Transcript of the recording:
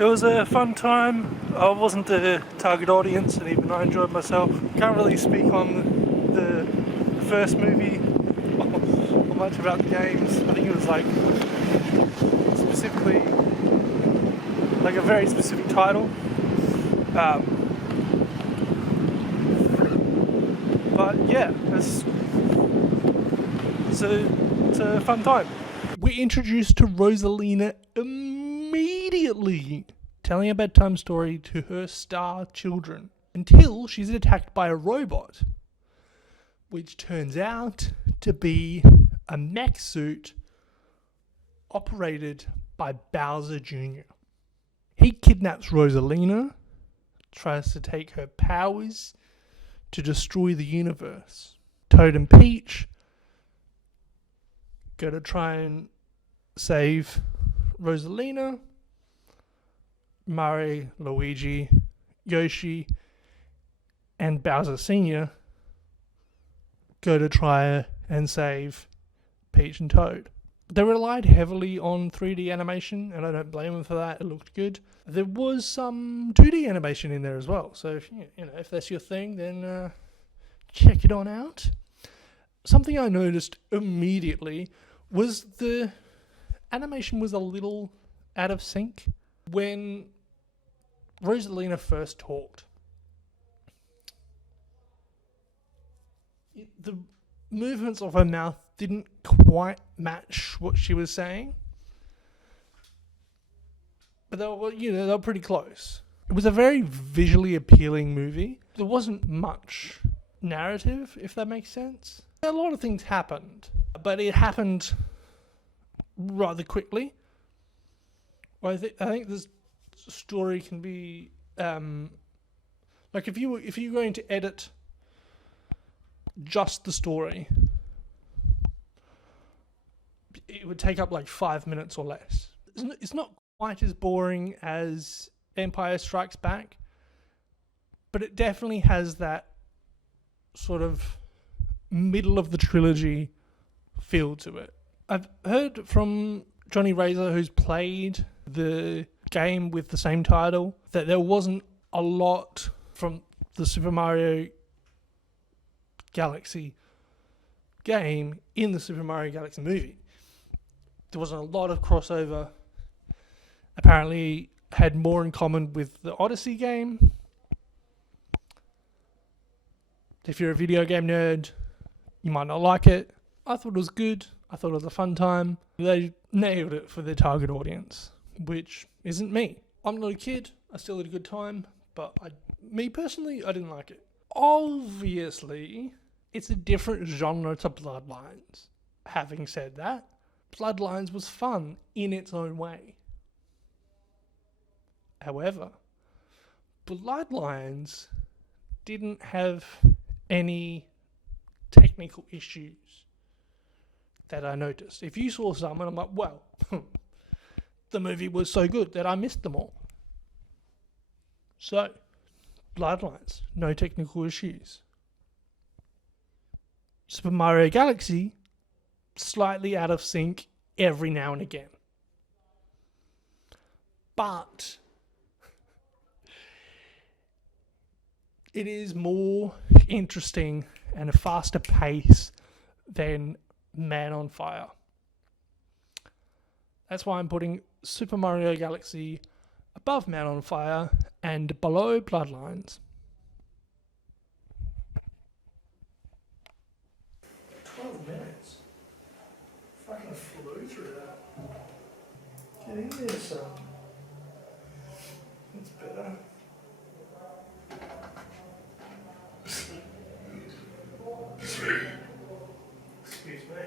It was a fun time. I wasn't the target audience, and even I enjoyed myself. Can't really speak on the first movie or much about the games. I think it was like specifically like a very specific title. But yeah, it's a fun time. We're introduced to Rosalina immediately, telling a bedtime story to her star children until she's attacked by a robot, which turns out to be a mech suit operated by Bowser Jr. He kidnaps Rosalina, tries to take her powers to destroy the universe. Toad and Peach go to try and save Rosalina. Mario, Luigi, Yoshi, and Bowser Sr. go to try and save Peach and Toad. They relied heavily on 3D animation, and I don't blame them for that. It looked good. There was some 2D animation in there as well, so if that's your thing, then check it on out. Something I noticed immediately was the animation was a little out of sync. When Rosalina first talked, the movements of her mouth didn't quite match what she was saying, but they were pretty close. It was a very visually appealing movie. There wasn't much narrative, if that makes sense. A lot of things happened, but it happened rather quickly. I think this story can be like if you're going to edit just the story, it would take up like 5 minutes or less. It's not quite as boring as Empire Strikes Back, but it definitely has that sort of middle of the trilogy feel to it. I've heard from Johnny Razor, who's played the game with the same title, that there wasn't a lot from the Super Mario Galaxy game in the Super Mario Galaxy movie. There wasn't a lot of crossover. Apparently had more in common with the Odyssey game. If you're a video game nerd, you might not like it. I thought it was good. I thought it was a fun time. They nailed it for their target audience, which isn't me. I'm not a kid. I still had a good time, but me personally, I didn't like it. Obviously, it's a different genre to Bloodlines. Having said that, Bloodlines was fun in its own way. However, Bloodlines didn't have any technical issues that I noticed. If you saw some, and I'm like, well, the movie was so good that I missed them all. So, Bloodlines, no technical issues. Super Mario Galaxy, slightly out of sync every now and again. But it is more interesting and a faster pace than Man on Fire. That's why I'm putting Super Mario Galaxy above Man on Fire and below Bloodlines. 12 minutes. Fucking flew through that. Get in there, son. That's better. Excuse me.